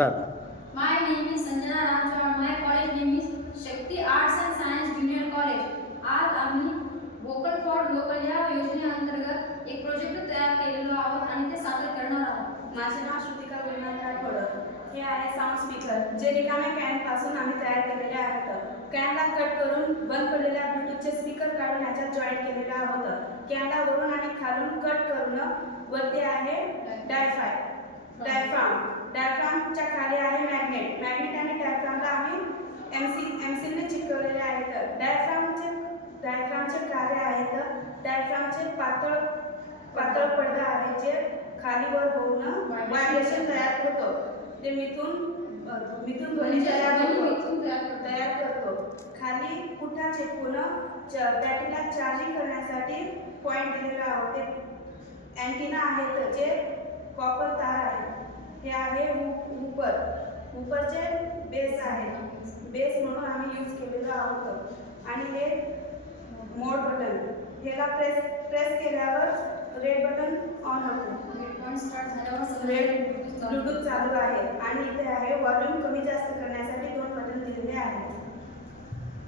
Start. My name is Sanjana Ramcharan. My college name is Shakti Arts and Science Junior College. आज आम्ही vocal for local या योजनेअंतर्गत एक project तयार केलेलो आहोत आणि ते सादर करणार आहोत. माझे नाव श्रुतिका गुरुनाथ फडक. हे आहे साऊंड स्पीकर जे रिकाम्या कॅनपासून आम्ही तयार केलेले आहेत. कॅनला कट करून बंद पडलेल्या ब्लूटूथचे स्पीकर काढून ह्याच्यात जॉईंट केलेले आहोत. कॅनला वरून आणि खालून कट करून वरती आहे डायफ्रामच्या खाली आहे मॅग्नेट आणि डायफ्रामला आम्ही एमसीलने चिकटवलेले आहेत. डायफ्रामचे कार्य आहेत. डायफ्रामचे पातळ पडदा आहे जे खालीवर होऊन व्हायब्रेशन तयार होतो. ते मिथून ध्वनी तयार करतो. खाली पुठा चिपकून बॅटरीला चार्जिंग करण्यासाठी पॉइंट दिलेला आहोत. ते अँटिना आहेत जे कॉपर तार आहे. हे आहे हुपरचे बेस बेस म्हणून आम्ही यूज केलेलं आहोत. आणि हे मोड बटन, ह्याला प्रेस केल्यावर रेड बटन ऑन होतो. ब्लूटूथ चालू आहे. आणि इथे आहे व्हॉल्यूम कमी जास्त करण्यासाठी 2 बटन दिलेले आहेत.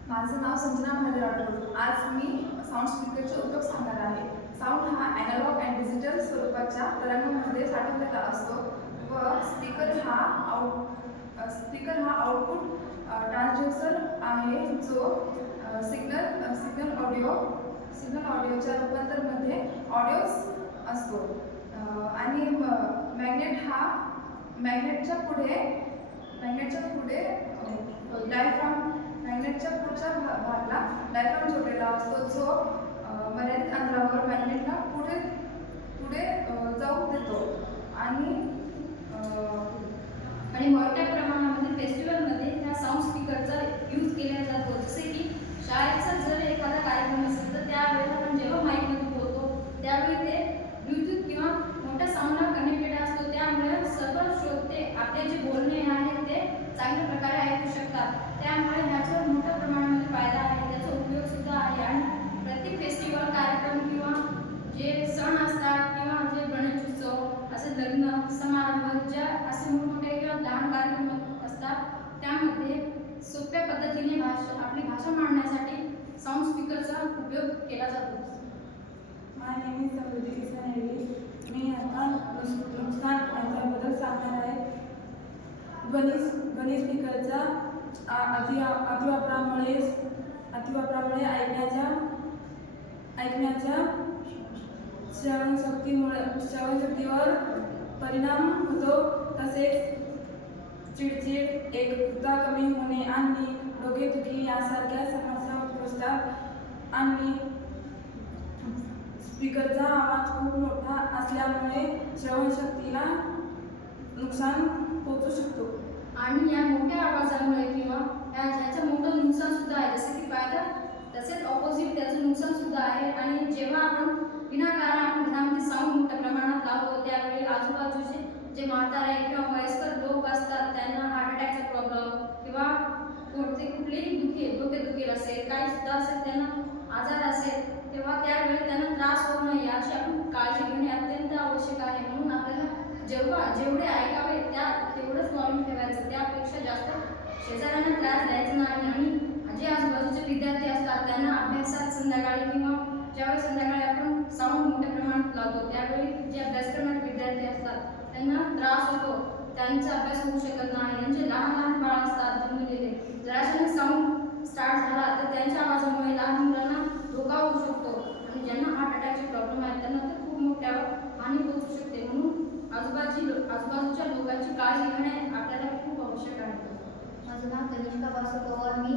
माझं नाव संजना भाले राठोड. आज मी साऊंड स्पीकरचे उपयोग सांगणार आहे. साऊंड हा ॲनालॉग अँड डिजिटल स्वरूपाच्या तरंगांमध्ये साठवलेला असतो व स्पीकर हा आउटपुट ट्रान्सड्यूसर आहे जो सिग्नल ऑडिओच्या रूपांतरमध्ये ऑडिओ असतो. आणि मॅग्नेटच्या पुढे मॅग्नेटच्या पुढच्या भागाला डायफ्राम जोडलेला असतो जो मर्यादित अंतरावर मॅग्नेटला पुढे जाऊ देतो. आणि मोठ्या प्रमाणामध्ये फेस्टिवलमध्ये ह्या साऊंड स्पीकरचा यूज केला जातो. जसे की शाळेचा जर एखादा कार्यक्रम असेल तर त्यावेळेला आपण जेव्हा माईकमध्ये बोलतो त्यावेळी ते ब्लूटूथ किंवा मोठ्या साऊंडला कनेक्टेड असतो. त्यामुळे सर्व श्रोते आपले जे बोलणे आहे ते चांगल्या प्रकारे ऐकू शकतात. त्यामुळे ह्याचा मोठ्या प्रमाणामध्ये फायदा आहे. त्याचा उपयोग सुद्धा आहे. आणि प्रत्येक फेस्टिवल कार्यक्रम किंवा जे सण असतात किंवा जे गणेशोत्सव असे लग्न समारंभ ज्या असे मोठमोठे किंवा लहान कार्यक्रम असतात त्यामध्ये सोप्या पद्धतीने आपली भाषा मांडण्यासाठी साऊंड स्पीकरचा उपयोग केला जातो. माय नेम इज समृद्धी किसन हेगडे. मी आता नुकसान यांच्याबद्दल सांगणार आहे. ध्वनी स्पीकरचा अतिवापरामुळे ऐकण्याच्या श्रवणशक्तीवर परिणाम होतो. तसेच चिडचिड, एकता कमी होणे आणि डोकेदुखी यासारख्या समस्या उद्भवतात. आणि स्पीकरचा आवाज खूप मोठा असल्यामुळे श्रवणशक्तीला नुकसान पोहोचू शकतो. आणि या मोठ्या आवाजामुळे किंवा ह्याचं मोठं नुकसान सुद्धा आहे. जसे की फायदा तसेच ऑपोजिट त्याचं नुकसान सुद्धा आहे. आणि जेव्हा आपण विनाकारण आपण घरामध्ये साऊंड मोठ्या प्रमाणात लावतो त्यावेळी आजूबाजूचे जे म्हातारे किंवा वयस्कर लोक असतात त्यांना हार्ट अटॅकचा प्रॉब्लेम किंवा कुठलीही डोकेदुखी असेल काही सुद्धा असेल त्यांना आजार असेल तेव्हा त्यावेळी त्यांना त्रास होऊ नये याची आपण काळजी घेणे अत्यंत आवश्यक आहे. म्हणून आपल्याला जेवढे ऐकावे तेवढंच व्हॉल्यूम ठेवायचं. त्यापेक्षा जास्त शेजाऱ्यांना त्रास द्यायचा नाही. आणि जे आजूबाजूचे विद्यार्थी असतात त्यांना अभ्यासात संध्याकाळी किंवा ज्यावेळी संध्याकाळी आपण साऊंड मोठ्या प्रमाणात लावतो त्यावेळी जे अभ्यास करणारे विद्यार्थी असतात त्यांना त्रास होतो. त्यांचा अभ्यास होऊ शकत नाही. त्यांचे लहान बाळ असतात जन्मलेले जर अचानक साऊंड स्टार्ट झाला तर त्यांच्या आवाजामुळे लहान मुलांना धोका होऊ शकतो. आणि ज्यांना हार्ट अटॅकचे प्रॉब्लेम आहेत त्यांना ते खूप मोठ्या हानी पोहोचू शकते. म्हणून आजूबाजूच्या लोकांची काळजी घेणे आपल्याला खूप आवश्यक आहे. माझं नाव तनिष्का वासू पवार. मी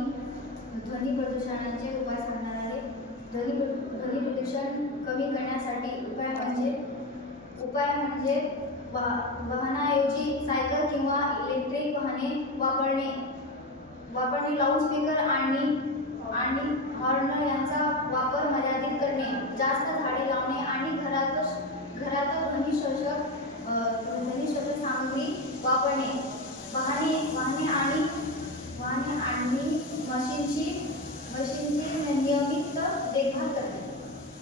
ध्वनी प्रदूषणाचे उपाय सांगणार आहे. ध्वनी प्रदूषण कमी करण्यासाठी उपाय म्हणजे वाहनाऐवजी सायकल किंवा इलेक्ट्रिक वाहने वापरणे, लाऊडस्पीकर आणि हॉर्न यांचा वापर मर्यादित करणे, जास्त झाडे लावणे आणि घरात ध्वनिशोषक सामग्री वापरणे, वाहने आणि मशीनची नियमित देखभाल करणे.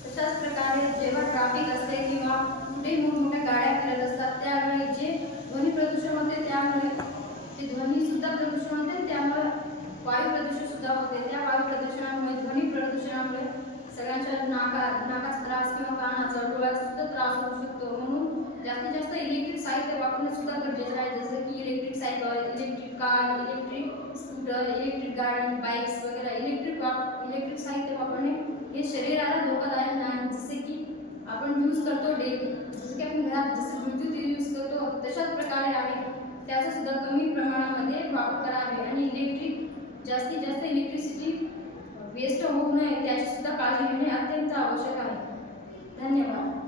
तशाच प्रकारे जेव्हा ट्रॅफिक असते किंवा कुठेही मोठमोठ्या गाड्या फिरत असतात त्यावेळी जे ध्वनी प्रदूषण होते त्यामुळे प्रदूषणामुळे सगळ्यांच्या नाकाचा त्रास किंवा कानाचा डोळ्याचा सुद्धा त्रास होऊ शकतो. म्हणून जास्तीत जास्त इलेक्ट्रिक साहित्य वापरणे सुद्धा गरजेचं आहे. जसं की electric cycle, electric car, electric scooter, electric गाडी, बाईक्स वगैरे इलेक्ट्रिक साहित्य वापरणे हे शरीराला धोकादायक नाही. जसे की आपण यूज करतो डेली, जसं की आपण घरात जसं विद्युत यूज करतो तशाच प्रकारे आहे, त्याचा सुद्धा कमी प्रमाणामध्ये वापर करावे. आणि जास्तीत जास्त इलेक्ट्रिसिटी वेस्ट होऊ नये त्याची सुद्धा काळजी घेणे अत्यंत आवश्यक आहे. धन्यवाद.